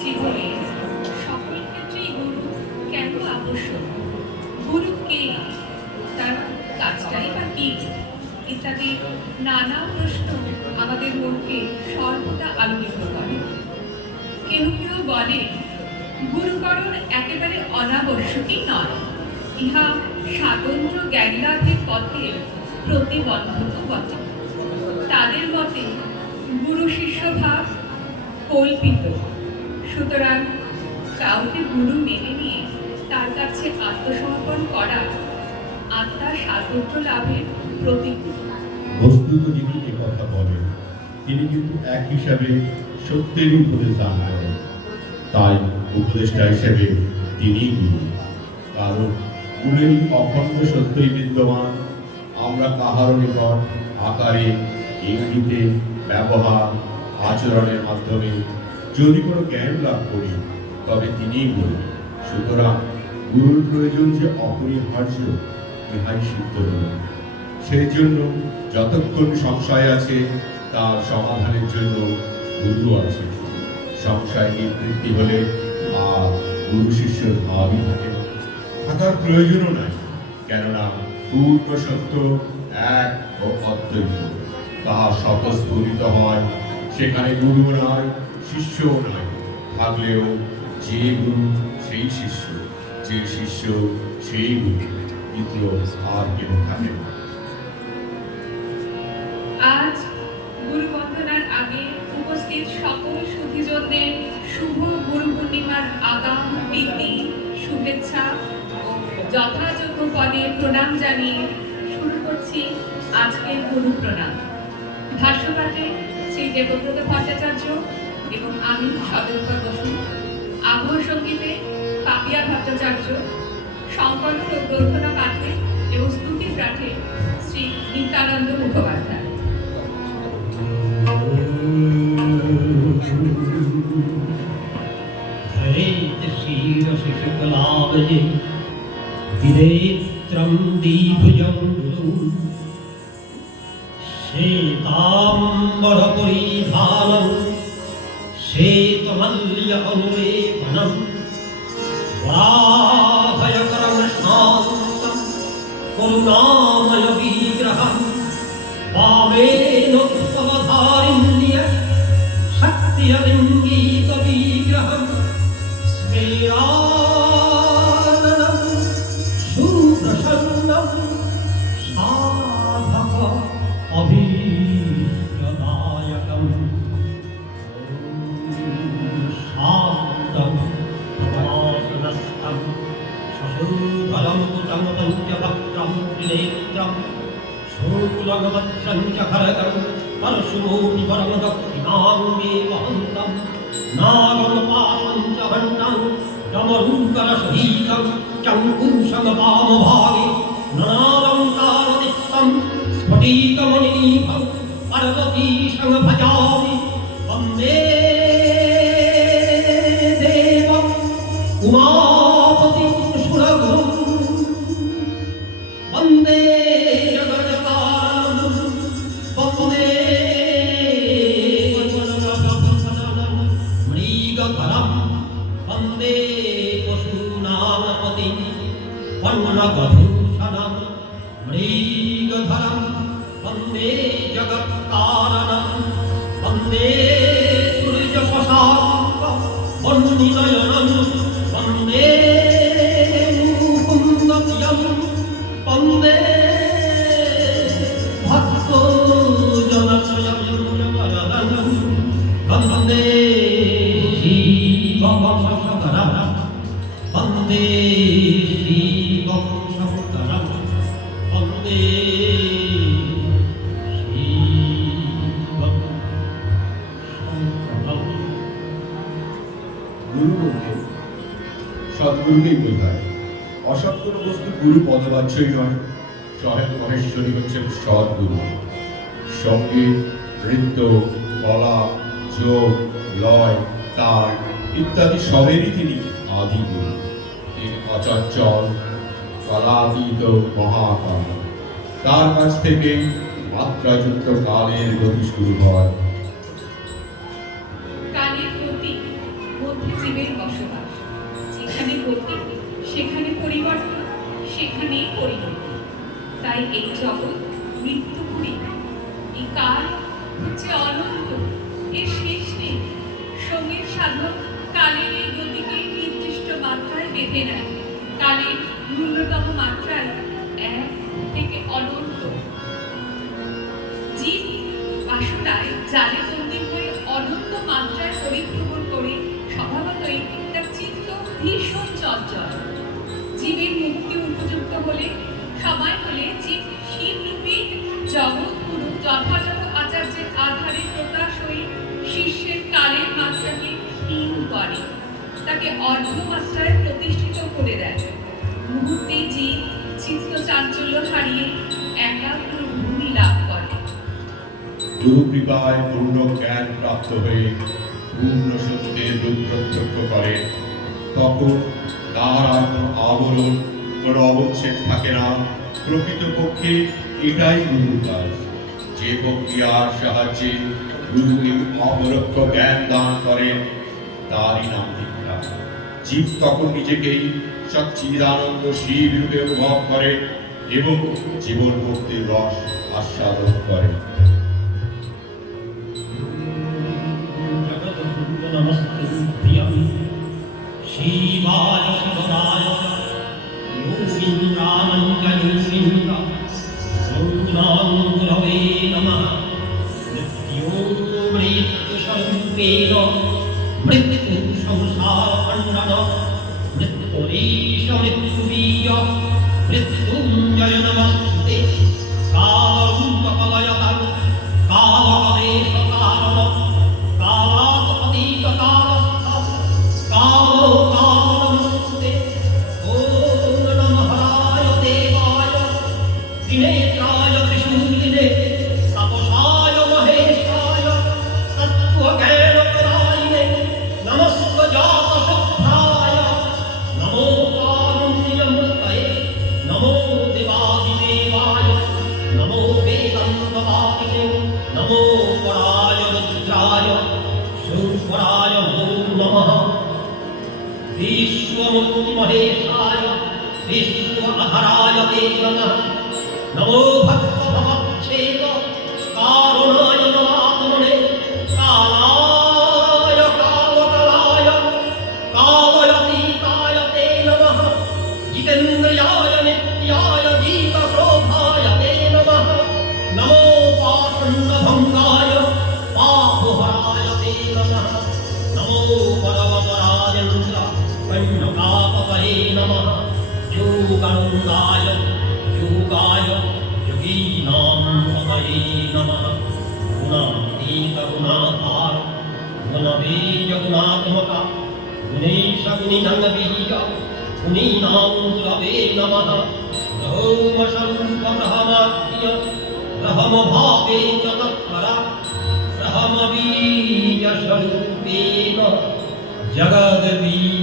জীবনে সকল ক্ষেত্রেই গুরু কেন আবশ্যক, গুরু কে, তার কাজটাই বা কি ইত্যাদি নানা প্রশ্ন আমাদের মনকে সর্বদা আলোড়িত করে। কেউ কেউ বলে গুরুকরণ একেবারে অনাবশ্যকই নয়, ইহা স্বাতন্ত্র্য জ্ঞানলাভের পথে প্রতিবন্ধক বটে। তাদের মতে গুরু শিষ্য ভাব কল্পিত, সুতরাং কাউকে গুরু মেনে নিয়ে তার কাছে আত্মসমর্পণ করা আত্মার স্বাতন্ত্র্য লাভের প্রতিকূল। বস্তুত যিনি কথা বলেন তিনি কিন্তু এক হিসাবে সত্যেরই উপদেশ দান করেন, তাই উপদেষ্টা হিসেবে তিনিই গুরু। কারণ গুণের অখণ্ড সত্যই বিদ্যমান। আমরা কাহার নিকট আকারে, ইঙ্গিতে, ব্যবহার, আচরণের মাধ্যমে যদি কোনো জ্ঞান লাভ করি তবে তিনিই গুরু। সুতরাং গুরুর প্রয়োজন যে অপরিহার্য ইহাই সিদ্ধ হল। সেই জন্য যতক্ষণ সংশয় আছে তার সমাধানের জন্য গুরু আছে। সংশয় নিবৃত্তি হলে আর গুরু শিষ্যের ভাবই থাকে থাকার প্রয়োজনও নাই, কেননা পূর্ণ সত্য এক ও অদ্বৈত, তাহা স্বতঃস্ফুরিত হয়। সেখানে গুরু নাই, শিষ্যও নাই। থাকলেও যে গুরু সেই শিষ্য, যে শিষ্য সেই গুরু, দ্বিতীয় আর কেউ থাকে না। আজ গুরু বন্দনার আগে উপস্থিত সকল সুধীজনদের শুভ গুরু পূর্ণিমার আগাম প্রীতি, শুভেচ্ছা ও যথাযোগ্য পদে প্রণাম জানিয়ে শুরু করছি আজকের গুরু প্রণাম। ভাষ্যপাঠে শ্রী দেবব্রত ভট্টাচার্য এবং আমি সদরূপা বসু, আবহ সঙ্গীতে পাপিয়া ভট্টাচার্য, সংকলন ও গ্রন্থনা পাঠে এবং স্তুতি পাঠে শ্রী নিত্যানন্দ মুখোপাধ্যায়। शीर्षकलावये विरेत्रं दीभुजं गुरुं श्वेताम्बरपरिधानं श्वेतमल्यकनुलेपनं वराभयकरं शान्तं करुणामयविग्रहं वामेन उत्सवधारिण्य शक्तियलिङ्गितविग्रहं स्मेराननं सुप्रसन्नं साधक अभीष्टदायकम् शान्तं प्रवासनस्थं शशुधरं कुटं पञ्चवक्त्रं त्रिनेत्रं शूलगवत्सं च खरगं परशुमूर्तिवरं दक्षिणाङ्गे वहन्तं नागमपाशं च भण्डं डमरूकरसहीतं चङ्कूशं वामभागे नानालङ्कारदित्तं स्फटिकमणिनिभं पार्वतीशं भजामि वन्दे देवम् उमापतिं सुरगुरुं वन्दे जगत्कारणं वन्दे मृगफलं वन्दे पशूनामपतिं वन्नगभूषणं मृगधरं वन्दे जगत्कारणं वन्दे सूर्यशशाङ्कं वह्निनयनं वन्दे मुकुन्दप्रियं वन्दे भक्तजनप्रियं वरदं वन्दे शिवं शङ्करं वन्दे शिवं शङ्करं वन्दे शिवं शङ्करम्। গুরু বলতে সদ্গুরুকেই বোঝায়। অসৎ কোনো বস্তু গুরু পদবাচ্যই নয়, স্বয়ং মহেশ্বরী হচ্ছেন সদ্গুরু। সঙ্গীত, নৃত্য, কলা, যোগ, লয়, তাল ইত্যাদি সবেরই তিনি আদি গুরু। তিনি অচঞ্চল, কালাতীত মহাকাল। তার কাছ থেকে মাত্রাযুক্ত কালের গতি শুরু হয়। কালের গতি মধ্যে জীবের বসবাস। যেখানে গতি সেখানে পরিবর্তন, সেখানেই পরিণতি। তাই এই জগৎ মৃত্যুপুরী, এই কাল হচ্ছে অনন্ত, এর শেষ নেই। সঙ্গীত সাধক কালের এই গতিকে নির্দিষ্ট মাত্রায় বেঁধে নেয়, কালের ন্যূনতম মাত্রায় এক থেকে অনন্ত। জীব বাসনায় জালে বন্দী হয়ে অনন্ত মাত্রায় পরিভ্রমণ করে স্বভাবতই তার চিত্ত ভীষণ চঞ্চল। জীবের মুক্তি উপযুক্ত হলে, সময় হলে জীব শিবরূপী জগৎগুরু যথাযথ আচার্যের আধারে প্রকাশ হয়ে শিষ্যের কালের মাত্রাকে ক্ষীণ করে, তাকে অর্ধমাত্রায় প্রতিষ্ঠিত করে দেয়। মুহূর্তেই জীব চিত্ত চাঞ্চল্য হারিয়ে একাগ্র ভূমি লাভ করে। গুরু কৃপায় পূর্ণ জ্ঞান প্রাপ্ত হয়ে পূর্ণ সত্যের রূপ প্রত্যক্ষ করে, তখন তার আর কোনো আবরণ, কোনো অবচ্ছেদ থাকে না। প্রকৃতপক্ষে এটাই গুরুর কাজ। যে প্রক্রিয়ার সাহায্যে গুরুকে অপরোক্ষ জ্ঞান দান করেন তারই নাম দীক্ষা। জীব তখন নিজেকেই সচ্চিদানন্দ শিব রূপে অনুভব করে এবং জীবন মুক্তির রস আস্বাদন করে। জগদ্গুরুনমস্তুভ্যং শিবায় শিবরায় যোগীন্দ্রানন্দ যোগীন্দ্র সৌনাং গুরবে নমঃ। মৃত্যুস্বরূপেণ মৃত্যু সংসারখণ্ডন মৃত্যুরীশ মৃত্যুবীজ মৃত্যুঞ্জয় নমস্তে। কালরূপকলয়তাং কালকলেশকারণ কালাৎপতিতকালস্থ কালো কালনমস্তে। ওম নমঃ হরায় দেবায় ত্রিনেত্রায় ত্রিশূলিনে তাপসায় মহেশায় তত্ত্বজ্ঞানপ্রদায়িনে নমস্ত জাতশুভ্রায়। নমো কারুণ্যমূর্তয়ে নমো দেবাদিদেবায় নমো বেদান্তবাদিনে নমো পরায় রুদ্রায় শূকরায় নমো নমঃ। বিশ্বমূর্তিমহেশায় বিশ্বআধারায় ते नमः। नमो भक्तभवच्छेद कारुणाय नमात्मने कालाय कालकलाय कालयतीताय ते नमः। जितेन्द्रियाय नित्याय जीवक्रोधाय ते नमः। नमो पाषण्डभङ्गाय पापहराय ते नमः। नमो परमपरायन्द्र कण्डकापहरे नमः। योगानन्दाय योगाय योगीनां पतये नमः। गुणातीत गुणाधार गुणबीज गुणात्मक गुणेश गुणिनन्दबीज गुणीनां गुरवे नमः। ब्रह्मस्वरूप ब्रह्माख्य ब्रह्मभावे च तत्पर ब्रह्मबीजस्वरूपेण जगद्बीज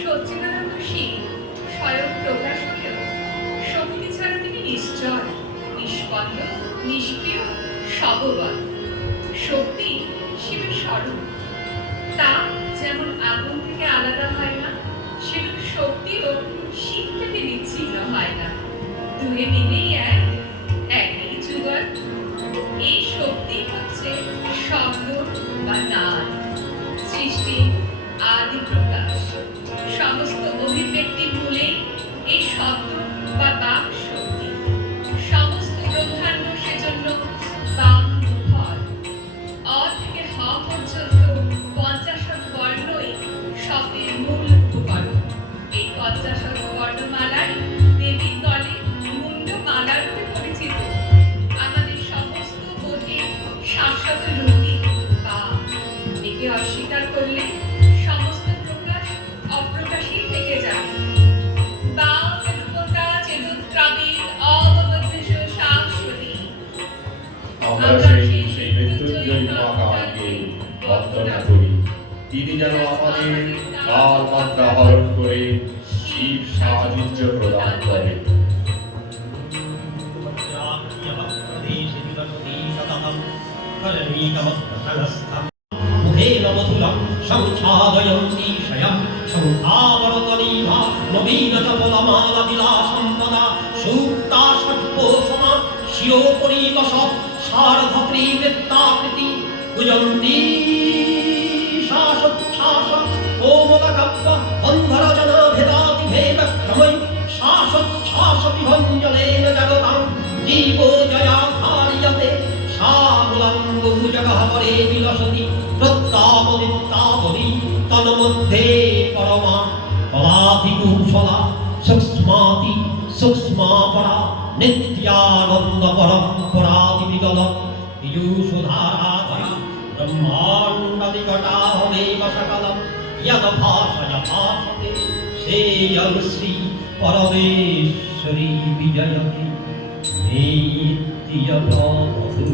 সচ্চিদানন্দ শিব স্বয়ং প্রকাশ হলেও শক্তি ছাড়া তিনি নিশ্চল, নিষ্পন্দ, নিষ্ক্রিয়, সববল। শক্তি শিবের স্বরূপ, তা যেমন আগুন থেকে আলাদা হয় না, সেরূপ শক্তিও শিব থেকে বিচ্ছিন্ন হয় না। দুয়ে মিলেই এক, একই যুগল। এই শক্তি হচ্ছে শব্দ বা নাদ, সৃষ্টি আদি প্রকাশ। সমস্ত অভিব্যক্তির মূলে এই শব্দ বা বাক শক্তি। সমস্ত ব্রহ্মাণ্ড সেজন্য বাক মুখর। অ থেকে হ পর্যন্ত 50 বর্ণই শব্দের মূল উপকরণ। এই 50 বর্ণমালায় দেবীর তলে মুন্ডমালা রূপে পরিচিত আমাদের সমস্ত বোধের শাশ্বত রূপী বাক। একে অস্বীকার করলে সমস্ত প্রকাশ অপ্রকাশই থেকে যায়। বাক রূপতা চেতুত্রাবিদ অববদ্ধেষ শাশ্বতী। আমরা সেই মৃত্যুঞ্জয়ী মহাকালকে বন্দনা করি। তিনি যেন আমাদের কাল মাত্রা হরণ করে শিব সাহায্য প্রদান করেন। प्रदेश करणीकमस्तसहस्रम् मुखेन मधुरं संख्यादयन्ती शयं शङ्खावरतनीभा नवीनचपलमालविलासं पदा सूक्ता षट्कोशमा शिरोपरीवश शारदत्रीवृत्ताकृति कुजन्ती शासच्छास कोमलकप्प अन्धरजनाभेदातिभेदक्रमै शासच्छास विभञ्जनेन जगतां जीवो जया धार्यते शामुलङ्गो जगः परे विलसति प्रत्तापदित्तापदि तन्मध्ये परमा पलाधिकुशला सूक्ष्माति सूक्ष्मापरा नित्यानन्दपरम्परादिविदल पीयूषधाराधरा ब्रह्माण्डनिकटाहमेव सकलं यद्भाषय भाषते सेयं श्री परमेश्वरी विजयते नित्यभवतु